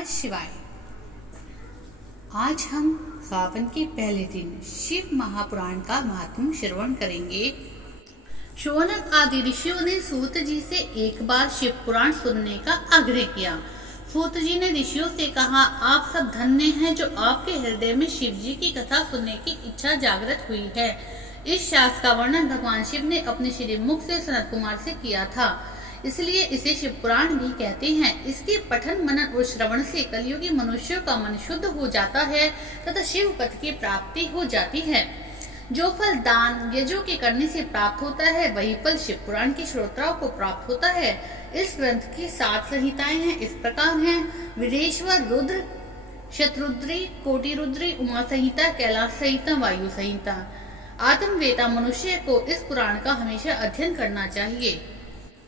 नमः शिवाय। आज हम सावन के पहले दिन शिव महापुराण का महात्म्य श्रवण करेंगे। शौनक आदि ऋषियों ने सूत जी से एक बार शिव पुराण सुनने का आग्रह किया। सूत जी ने ऋषियों से कहा, आप सब धन्य हैं जो आपके हृदय में शिव जी की कथा सुनने की इच्छा जागृत हुई है। इस शास्त्र का वर्णन भगवान शिव ने अपने श्री मुख से सनत कुमार से किया था, इसलिए इसे शिव पुराण भी कहते हैं। इसके पठन मनन और श्रवण से कलियुगी मनुष्यों का मन शुद्ध हो जाता है तथा शिव पद की प्राप्ति हो जाती है। जो फल दान यज्ञों के करने से प्राप्त होता है, वही फल शिव पुराण के श्रोताओं को प्राप्त होता है। इस ग्रंथ की 7 संहिताएं हैं, इस प्रकार हैं: वीरेश्वर, रुद्र, शतरुद्री, कोटि रुद्री, उमा संहिता, कैलाश संहिता, वायु संहिता। आत्मवेता मनुष्य को इस पुराण का हमेशा अध्ययन करना चाहिए।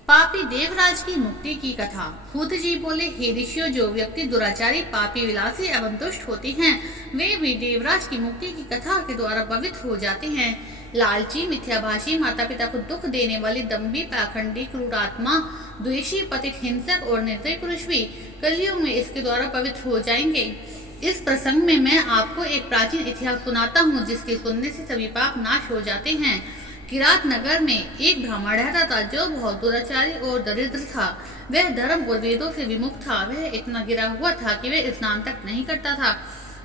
पापी देवराज की मुक्ति की कथा। सूत जी बोले, हे ऋषियों, जो व्यक्ति दुराचारी, पापी, विलासी एवं दुष्ट होते हैं, वे भी देवराज की मुक्ति की कथा के द्वारा पवित्र हो जाते हैं। लालची, मिथ्याभाषी, माता पिता को दुख देने वाले, दम्भी, पाखंडी, क्रूरात्मा, द्वेषी, पतित, हिंसक और निर्दयी पुरुष भी कलयुग में इसके द्वारा पवित्र हो जाएंगे। इस प्रसंग में मैं आपको एक प्राचीन इतिहास सुनाता हूँ, जिसके सुनने से सभी पाप नाश हो जाते हैं। किरात नगर में एक ब्राह्मण रहता था, जो बहुत दुराचारी और दरिद्र था। वह धर्म और वेदों से विमुख था। वह इतना गिरा हुआ था कि वह स्नान तक नहीं करता था।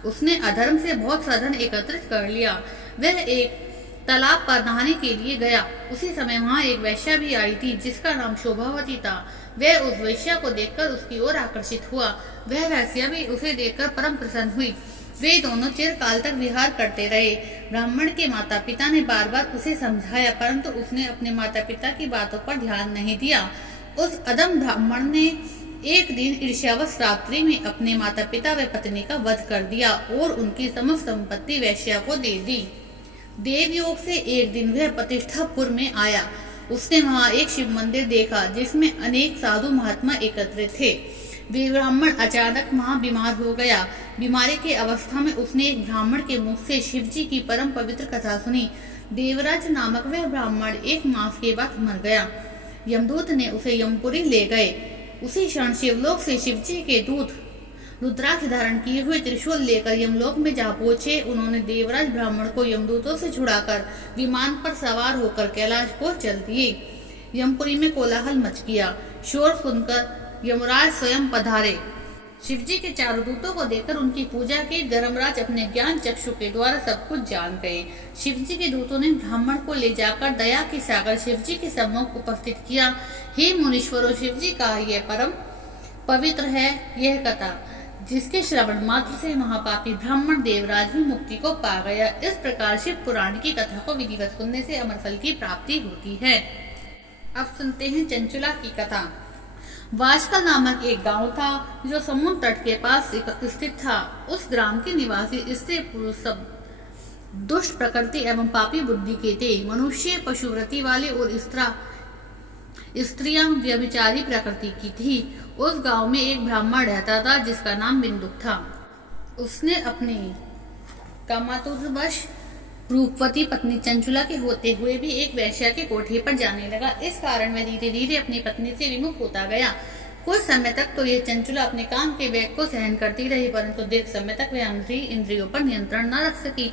उसने अधर्म से बहुत सा धन एकत्रित कर लिया। वह एक तालाब पर नहाने के लिए गया। उसी समय वहाँ एक वेश्या भी आई थी, जिसका नाम शोभावती था। वह उस वेश्या को देखकर उसकी ओर आकर्षित हुआ। वह वेश्या भी उसे देखकर परम प्रसन्न हुई। वे दोनों चिरकाल तक विहार करते रहे। ब्राह्मण के माता पिता ने बार बार उसे समझाया, परंतु उसने अपने माता पिता की बातों पर ध्यान नहीं दिया। उस अधम ब्राह्मण ने एक दिन ईर्ष्यावश रात्रि में अपने माता पिता व पत्नी का वध कर दिया और उनकी समस्त संपत्ति वेश्या को दे दी। देवयोग से एक दिन वह प्रतिष्ठापुर में आया। उसने वहाँ एक शिव मंदिर देखा, जिसमें अनेक साधु महात्मा एकत्रित थे। वे ब्राह्मण अचानक वहाँ बीमार हो गया। बीमारी की अवस्था में उसने एक ब्राह्मण के मुख से शिव जी की परम पवित्र कथा सुनी। देवराज नामक वह ब्राह्मण एक मास के बाद मर गया। यमदूत ने उसे यमपुरी ले गए। उसी क्षण शिवलोक से शिव जी के दूत रुद्राक्ष धारण किए हुए त्रिशूल लेकर यमलोक में जा पहुंचे। उन्होंने देवराज ब्राह्मण को यमदूतों से छुड़ाकर विमान पर सवार होकर कैलाश को चल दिए। यमपुरी में कोलाहल मच गया। शोर सुनकर यमराज स्वयं पधारे। शिवजी के चारों दूतों को देखकर उनकी पूजा की। धर्मराज अपने ज्ञान चक्षु के द्वारा सब कुछ जान गए। शिवजी के दूतों ने ब्राह्मण को ले जाकर दया के सागर शिवजी के सम्मुख उपस्थित किया। हे मुनीश्वरों, शिवजी का यह परम पवित्र है यह कथा, जिसके श्रवण मात्र से महापापी ब्राह्मण देवराज भी मुक्ति को पा गया। इस प्रकार शिव पुराण की कथा को विधिवत सुनने से अमर फल की प्राप्ति होती है। अब सुनते हैं चंचुला की कथा। वाजकल नामक एक गांव था, जो समुद्र तट के पास स्थित था। उस ग्राम के निवासी स्त्री पुरुष सब दुष्ट प्रकृति एवं पापी बुद्धि के थे। मनुष्य पशुवृत्ति वाले और स्त्रियां व्यभिचारी प्रकृति की थी। उस गांव में एक ब्राह्मण रहता था, जिसका नाम बिंदुक था। उसने अपने कामातुरवश रूपवती पत्नी चंचुला के होते हुए भी एक वैश्या के कोठे पर जाने लगा। इस कारण वह धीरे धीरे अपनी पत्नी से विमुख होता गया। कुछ समय तक तो ये चंचुला अपने काम के वेग को सहन करती रही, परंतु दीर्घ समय तक वह इंद्रियों पर नियंत्रण न रख सकी।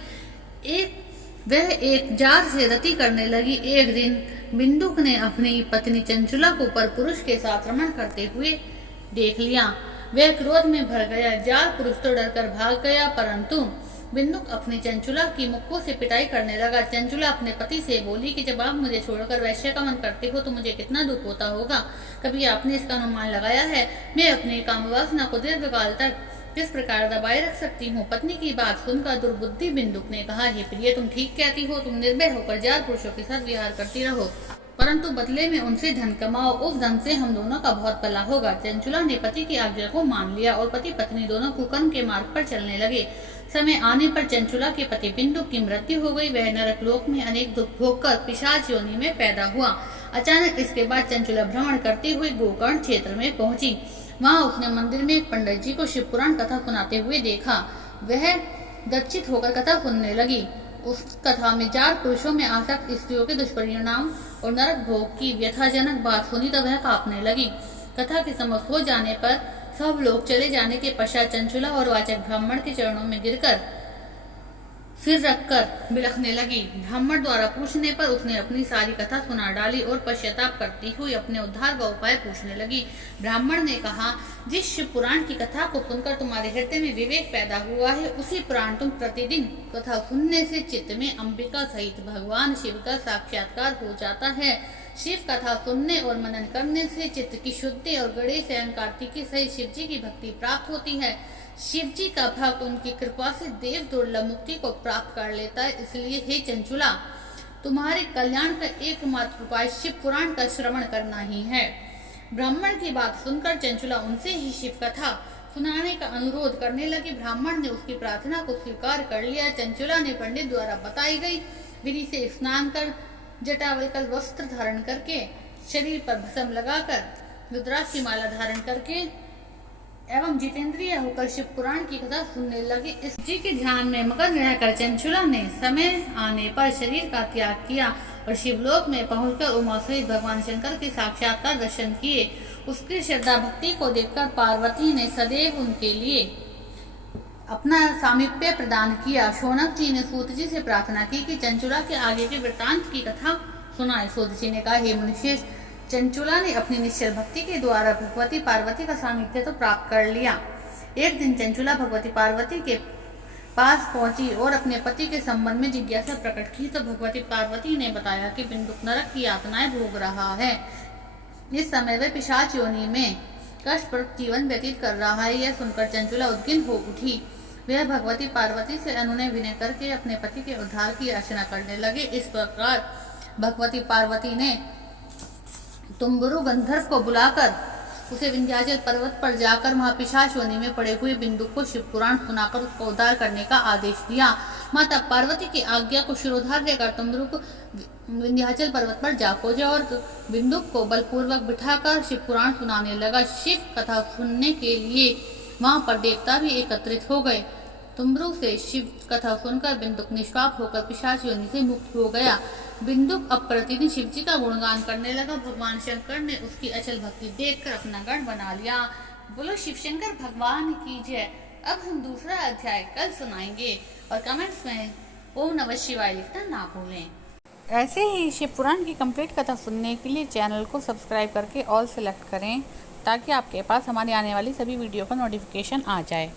वह एक जार से रति करने लगी। एक दिन बिंदुक ने अपनी पत्नी चंचुला को परपुरुष के साथ रमण करते हुए देख लिया। वह क्रोध में भर गया। जार पुरुष तो डरकर भाग गया, परंतु बिंदुक अपनी चंचुला की मुक्कों से पिटाई करने लगा। चंचुला अपने पति से बोली कि जब आप मुझे छोड़कर वैश्य का मन करते हो तो मुझे कितना दुख होता होगा। कभी आपने इसका अनुमान लगाया है? मैं अपनी कामवासना को दीर्घकाल तक किस प्रकार दबाए रख सकती हूँ? पत्नी की बात सुनकर दुर्बुद्धि बिंदुक ने कहा, हे प्रिय, तुम ठीक कहती हो। तुम निर्भय होकर जार पुरुषों के साथ विहार करती रहो, परंतु बदले में उनसे धन कमाओ। उस धन से हम दोनों का बहुत भला होगा। चंचुला ने पति की आज्ञा को मान लिया और पति पत्नी दोनों कुकर्म के मार्ग पर चलने लगे। समय आने पर चंचुला के पति बिंदुक की मृत्यु हो गई। वह नरक लोक में अनेक दुख भोगकर पिशाच योनि में पैदा हुआ। अचानक इसके बाद चंचुला भ्रमण करते हुए गोकर्ण क्षेत्र में पहुंची। वहां उसने मंदिर में एक पंडित जी को शिव पुराण कथा सुनाते हुए देखा। वह दक्षित होकर कथा सुनने लगी। उस कथा में जार पुरुषों में आसक्त स्त्रियों के दुष्परिणाम और नरक भोग की व्यथाजनक बात सुनी तो वह कांपने लगी। कथा के समाप्त हो जाने पर सब लोग चले जाने के पश्चात चंचुला और वाचक ब्राह्मण के चरणों में गिरकर सिर रखकर बिलखने लगी। ब्राह्मण द्वारा पूछने पर उसने अपनी सारी कथा सुना डाली और पश्चाताप करती हुई अपने उद्धार का उपाय पूछने लगी। ब्राह्मण ने कहा, जिस शिव पुराण की कथा को सुनकर तुम्हारे हृदय में विवेक पैदा हुआ है, उसी पुराण तुम प्रतिदिन कथा सुनने से चित्त में अंबिका सहित भगवान शिव का साक्षात्कार हो जाता है। शिव कथा सुनने और मनन करने से चित्त की शुद्धि और गणेश एवं कार्तिकी सहित शिव जी की भक्ति प्राप्त होती है। शिव जी का भक्त उनकी कृपा से देव दुर्लभ मुक्ति को प्राप्त कर लेता है। इसलिए हे चंचुला, तुम्हारे कल्याण का एकमात्र उपाय शिव पुराण का श्रवण करना ही है। ब्राह्मण की बात सुनकर चंचुला उनसे ही शिव कथा सुनाने का अनुरोध करने लगी। ब्राह्मण ने उसकी प्रार्थना को स्वीकार कर लिया। चंचुला ने पंडित द्वारा बताई गई विधि से स्नान कर जटावल्कल वस्त्र धारण करके शरीर पर भस्म लगाकर रुद्राक्ष की माला धारण करके एवं जितेंद्रिय होकर शिव पुराण की कथा सुनने लगे। इस जी के ध्यान में मगन रहकर चंचुला ने समय आने पर शरीर का त्याग किया और शिवलोक में पहुंचकर उमा सहित भगवान शंकर के साक्षात्कार दर्शन किए। उसकी श्रद्धा भक्ति को देखकर पार्वती ने सदैव उनके लिए अपना सामीप्य प्रदान किया। शौनक जी ने सूत जी से प्रार्थना की कि चंचुला के आगे के वृत्तांत की कथा सुनाए। सूत जी ने कहा, हे मुनिश्रेष्ठ, चंचुला ने अपनी निश्चल भक्ति के द्वारा भगवती पार्वती का सामीप्य तो प्राप्त कर लिया। एक दिन चंचुला भगवती पार्वती के पास पहुंची और अपने पति के संबंध में जिज्ञासा प्रकट की तो भगवती पार्वती ने बताया कि बिंदुक नरक की यातनाएं भोग रहा है। इस समय वह पिशाच योनि में कष्टप्रद जीवन व्यतीत कर रहा है। यह सुनकर चंचुला उद्विग्न हो उठी। वह भगवती पार्वती से अनुनय विनय करके अपने पति के उद्धार की याचना करने लगे। इस प्रकार भगवती पार्वती ने तुम्बरु गंधर्व को बुलाकर उसे विंध्याचल पर्वत पर जाकर वहां पिशाच योनि में पड़े हुए बिंदुक को शिव पुराण सुनाकर उसका उद्धार करने का आदेश दिया। माता पार्वती की आज्ञा को शिरोधार्य कर तुम्बरु को विंध्याचल पर्वत पर जा पहुंचा और बिंदुक को बलपूर्वक बिठाकर शिव पुराण सुनाने लगा। शिव कथा सुनने के लिए वहां पर देवता भी एकत्रित हो गए। तुम्बरु से शिव कथा सुनकर बिंदुक निष्पाप होकर पिशाच योनि से मुक्त हो गया। बिंदुक अब प्रतिदिन शिव जी का गुणगान करने लगा। भगवान शंकर ने उसकी अचल भक्ति देखकर अपना गण बना लिया। बोलो शिव शंकर भगवान की जय। अब हम दूसरा अध्याय कल सुनाएंगे और कमेंट्स में ओम नमः शिवाय लिखना ना भूलें। ऐसे ही शिव पुराण की कंप्लीट कथा सुनने के लिए चैनल को सब्सक्राइब करके ऑल सेलेक्ट करें ताकि आपके पास हमारी आने वाली सभी वीडियो का नोटिफिकेशन आ जाए।